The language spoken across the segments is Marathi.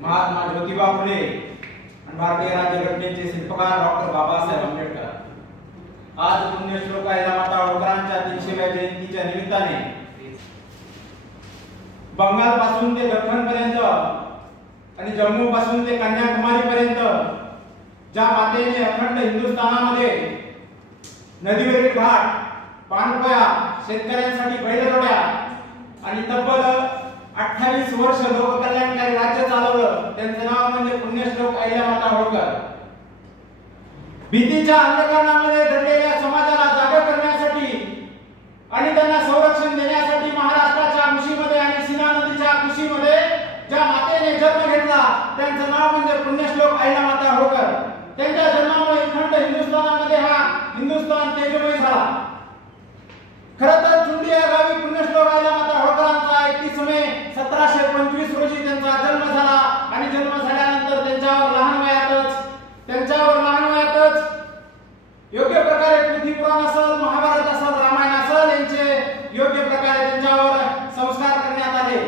महात्मा ज्योतिबा फुले आणि भारतीय राज्यघटनेचे शिल्पकार डॉक्टर बाबासाहेब आंबेडकर। आज पुण्यश्लोक अहिल्यामाता होळकरांच्या 300व्या जयंतीच्या निमित्ताने बंगाल पासून ते दख्खन पर्यंत आणि जम्मू पासून ते कन्याकुमारी पर्यंत ज्या मातेने अखंड हिंदुस्थानामध्ये नदीवरील घाट, पाणपोया, शेतकऱ्यांसाठी बैलजोड्या आणि तब्बल 28 वर्ष लोककल्याणकारी राज्य चालवलं, त्यांचं नाव म्हणजे पुण्यश्लोक अहिल्यामाता होळकर। भीतीच्या अंधकारामध्ये दडलेल्या समाजाला जागा करण्यासाठी आणि त्यांना संरक्षण देण्यासाठी महाराष्ट्राच्या कुशीमध्ये आणि सीना नदीच्या कुशीमध्ये ज्या मातेने जन्म घेतला, त्यांचं नाव म्हणजे पुण्यश्लोक अहिल्यामाता होळकर। त्यांच्या जन्मामुळे अखंड हिंदुस्थानामध्ये हा हिंदुस्थान तेजोमय झाला। खरं तर चुंडी या गावी पुण्यश्लोक अहिल्यामाता होळकरांचा 31 मे 1725 रोजी त्यांचा जन्म झाला आणि जन्म झाल्यानंतर त्यांच्यावर लहान वयातच योग्य प्रकारे पृथ्वीपुराण असेल, महाभारत असेल, रामायण असेल यांचे योग्य प्रकारे त्यांच्यावर संस्कार करण्यात आले।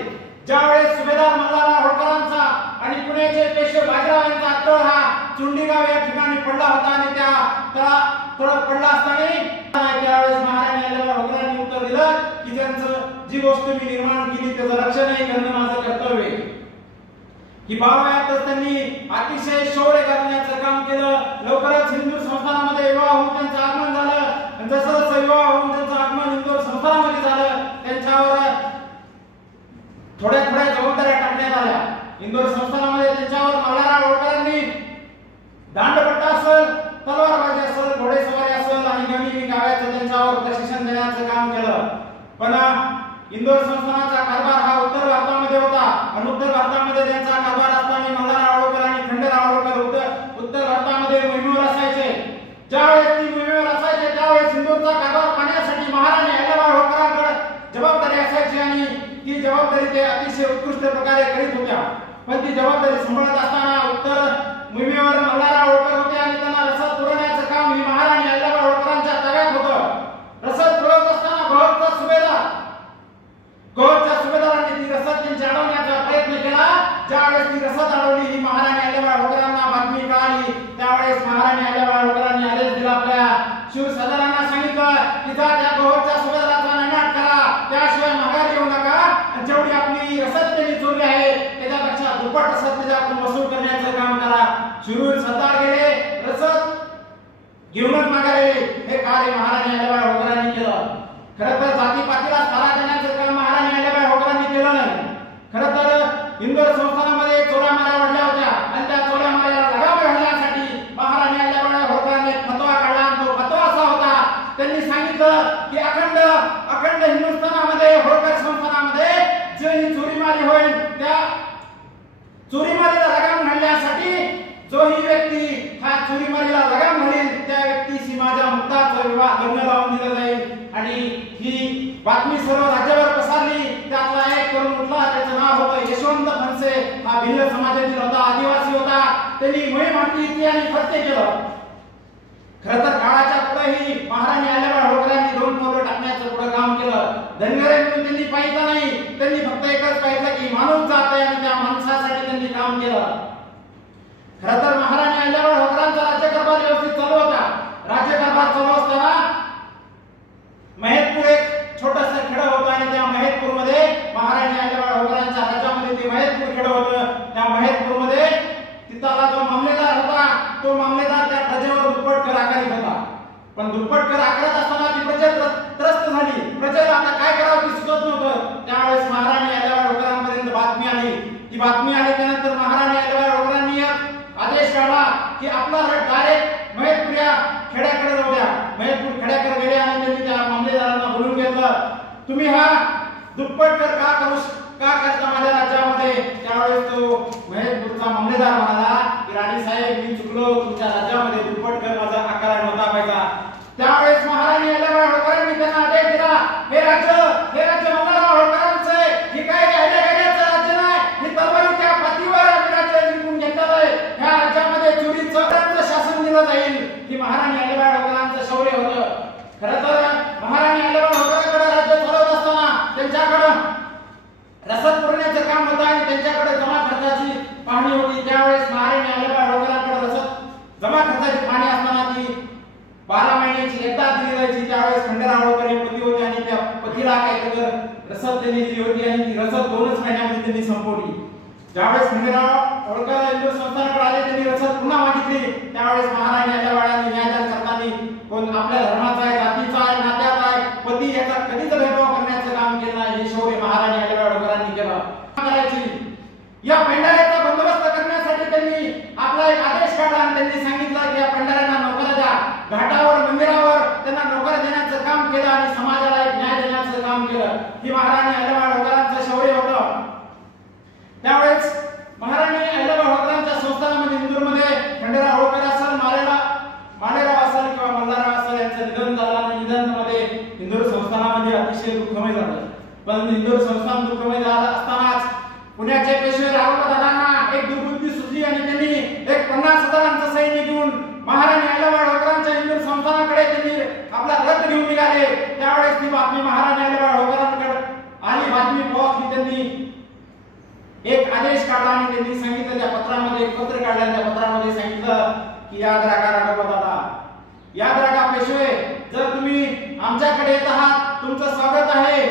ज्यावेळेस सुभेदार मल्हारराव होळकरांचा आणि पुण्याचे पेशवे बाजीराव यांचा तळ हा चुंडी गाव या ठिकाणी पडला होता आणि त्या तळ पडला असताना त्यावेळेस महाराणी अहिल्याबाई होळकरांनी उत्तर दिलं की ज्यांचं जी गोष्ट मी निर्माण केली त्याचं रक्षणही करणं माझं कर्तव्य आहे। ही बावयातच त्यांनी अतिशय शौर्य करण्याचं काम केलं। लवकरच हिंदू संस्थानामध्ये विवाह होऊन त्यांचं आगमन झालं। जसं विवाह होऊन त्यांचं आगमन हिंदू संस्थानामध्ये झालं, त्यांच्यावर थोड्या जबाबदाऱ्या टाकण्यात आल्या। इंदोर संस्थानामध्ये त्यांच्यावर मल्हारराव होळकरांनी दांडपट्टा असेल, तलवारबाजी असेल, घोडेस्वारी असेल आणि गनिमी गाव्याचं त्यांच्यावर प्रशिक्षण देण्याचं काम केलं। पण इंदोर संस्थानाचा कारभार हा उत्तर भारतामध्ये होता आणि उत्तर भारतामध्ये त्यांचा कारभार असताना मल्हारराव होळकर आणि खंडेराव होळकर उत्तर भारतामध्ये मोहिमेवर असायचे। ज्यावेळेस ती मोहिमेवर असायचे त्यावेळेस इंदोरचा कारभार पाहण्यासाठी महाराणी अहिल्याबाई होळकरांकडे जबाबदारी असायची आणि ती जबाबदारी ते अतिशय उत्कृष्ट प्रकारे करीत होत्या। पण ती जबाबदारी सांभाळत असताना उत्तर मोहिमेवर मल्हारराव होळकर होते आणि त्यांना रसद पुरवण्याचं काम ही महाराणी अहिल्याबाई होळकरांच्या ताब्यात होतं। रसद पुरवत असताना गोहरच्या सुभेदारांनी ती रसद त्यांची अडवण्याचा प्रयत्न केला। ज्यावेळेस ती रसद अडवली ही महाराणी अहिल्याबाई होळकरांना बातमी कळाली, त्यावेळेस महाराणी अहिल्याबाई होळकरांनी आदेश दिला, आपल्या शिवसर्दारांना सांगितलं की जा त्या गोहरच्या सुभेदाराचा नायनाट करा, त्याशिवाय माघारी येऊ नका आणि जेवढी आपली रसद त्यांनी चोरली आहे त्याच्यापेक्षा दुप्पट रसद त्याच्याकडून वसूल करण्याचं काम करा। शिरूर सरदार गेले, रसद घेऊनच माघारी हे कार्य महाराणी अहिल्याबाई होळकरांनी केलं। खरं तर जातीपातीला थारा देण्याचं काम महाराणी अहिल्याबाई होळकरांनी केलं नाही। खरं तर इंदोर संस्थानामध्ये चोऱ्यामाऱ्या वाढल्या होत्या आणि त्या चोऱ्यामाऱ्याला लगाम घालण्यासाठी महाराणी अहिल्याबाई होळकरांनी एक फतवा काढला आणि तो फतवा असा होता, त्यांनी सांगितलं की अखंड हिंदुस्थानामध्ये होळकर संस्थानामध्ये जे ही चोरीमारी होईल त्या चोरीमारीला लगाम घालण्यासाठी जो ही व्यक्ती हा चोरीमारीला लगाम घालील त्या व्यक्तीशी माझ्या मुक्ताचा विवाह लग्न लावून दिलं जाईल। आणि ही बातमी सर्व राज्यभर पसरली। त्यातला एक तरुण उठला, त्याचं नाव होतं यशवंत फणसे। हा भिल्ल समाजातील होता, आदिवासी होता। त्यांनी मोहीम हाती आणि फत्ते केलं। खरं तर काळाच्या पुढेही महाराणी अहिल्याबाई होळकरांनी 2 पावलं टाकण्याचं पुढे काम केलं। धनगरे म्हणून त्यांनी पाहिलं नाही, त्यांनी फक्त एकच पाहिलं की माणूस जात आहे आणि त्या माणसासाठी त्यांनी काम केलं। खरं तर महाराणी अहिल्याबाई होळकरांचा राज्यकारभार व्यवस्थित चालू होता। राज्यकारभार चालू असताना महेदपूर एक छोटंसं खेडं होतं आणि त्या महेदपूरमध्ये महाराणी अहिल्याबाई होळकरांच्या राज्यामध्ये ते महेदपूर खेडं होतं। त्या महेदपूरमध्ये तिथला जो मामलेदार होता तो मामलेदार त्या प्रजेवर दुप्पट कर आकारित होता। पण दुप्पट कर आकारत असताना ती प्रजा त्रस्त झाली। प्रजेला आता काय करावं ते सुचत नव्हतं। त्यावेळेस महाराणी अहिल्याबाई होळकरांपर्यंत बातमी आली। ती बातमी आली त्यानंतर महाराणी अहिल्याबाई होळकरांनी आदेश काढला की आपला डायरेक्ट महेदपूर या खेड्याकडे जाऊ द्या। महेदपूर खेड्याकडे गेले आणि त्यांनी त्या मामलेदारांना बोलून घेतलं, तुम्ही हा दुप्पट कर का करता माझ्या राज्यामध्ये? त्यावेळेस तो महेदपूरचा मामलेदार म्हणाला की राणी साहेब, मी चुकलो, तुमच्या राज्यामध्ये दुप्पट कर माझा आकार नव्हता पाहिजे। त्यावेळेस महाराणी अहिल्याबाई होळकरांनी त्यांना आदेश दिला, हे राज्य मल्हारराव होळकरांचं आहे, हे काय अहिल्याबाईचं राज्य नाही, हे तलवारीच्या पाठीवर आम्ही राज्य जिंकून घेतलेलं आहे। ह्या राज्यामध्ये चोरीचं शासन दिलं जाईल। ही महाराणी अहिल्याबाई होळकरांचं शौर्य होतं। खरं तर महाराणी अहिल्याबाई होळकरांकडे राज्य चालवत असताना त्यांच्याकडे रसद पुरवण्याचं काम होतं आणि त्यांच्याकडे जमा खर्च मागणी होती त्यावेळेस महाराणी अहिल्याबाई होळकरांकडे रसद जमा खर्चाची पाणी असताना ती 12 महिन्याची एकदा दिली जायची। त्यावेळेस खंडेराव होळकर हे पती होते आणि त्या पतीला काय रसद त्यांनी दिली होती आणि ती रसद 2च महिन्यामध्ये त्यांनी संपवली। ज्यावेळेस खंडेराव होळकर हिंदू संस्थानाकडे आले त्यांनी रसद पुन्हा मागितली। त्यावेळेस महाराणी अहिल्याबाईंनी न्यायदान करताना कोण आपल्या धर्माचा आहे, जातीचा आहे, नात्याचा आहे, पती याचा कधीच भेदभाव करण्याचं काम केलं नाही। हे शौर्य महाराणी अहिल्याबाई होळकरांनी केलं। करायची या पेंढाऱ्याचा बंदोबस्त करण्यासाठी त्यांनी आपला एक आदेश काढला आणि त्यांनी सांगितलं की या पेंढाऱ्यांना नोकऱ्या द्या। घाटावर मंदिरावर त्यांना नोकऱ्या देण्याचं काम केलं आणि समाजाला एक न्याय देण्याचं काम केलं। ही महाराणी अहिल्याबाई होळकरांचं शौर्य होतं। त्यावेळेस महाराणी अहिल्याबाई होळकरांच्या संस्थानामध्ये इंदूरमध्ये खंडेराव होळकर असेल, मालेराव असेल किंवा मल्हारराव असेल यांचं निधन झालं आणि निधनामध्ये इंदूर संस्थानामध्ये अतिशय दुःखमय झालं। पण इंदूर संस्थान दुःखमय झालं असतानाच पुण्याचे पेशवे राघोबादादांना एक दुर्बुद्धी सुचली आणि त्यांनी एक 50,000 सैनिक घेऊन महाराणी अहिल्याबाई होळकरांच्या इंदूर संस्थानाकडे त्यांनी आपला रथ घेऊन निघाले। त्यावेळेस ती बातमी महाराणी अहिल्याबाई होळकरांकडे आली। बातमी पोहोचली, त्यांनी एक आदेश काढला आणि त्यांनी सांगितलं, त्या पत्रामध्ये एक पत्र काढलं, त्या पत्रामध्ये सांगितलं की याद राखा राघोबादादा, याद राखा पेशवे, जर तुम्ही आमच्याकडे येत आहात तुमचं स्वागत आहे,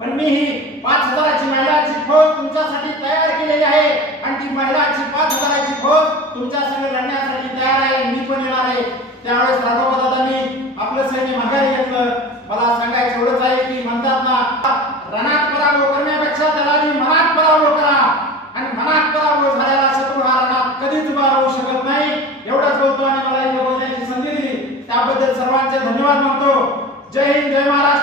पण मी ही 5,000ची महिलाची फौज तुमच्यासाठी तयार केलेली आहे आणि ती महिलाची 5,000ची फौज तुमच्या संग लढण्यासाठी तयार आहे, मी पण येणार आहे। त्यावेळेस राघोबादादांनी आपलं सैन्य माघारी घेतलं। मला सांगायचं एवढंच आहे की म्हणतात ना, रणात पराभव करण्यापेक्षा त्याला मनात पराभव करा आणि मनात पराभव झालेला शत्रू हा रणात कधीच उभा राहू शकत नाही। एवढंच बोलतो आणि मला इथे बोलण्याची संधी दिली त्याबद्दल सर्वांचे धन्यवाद मानतो। जय हिंद, जय महाराष्ट्र।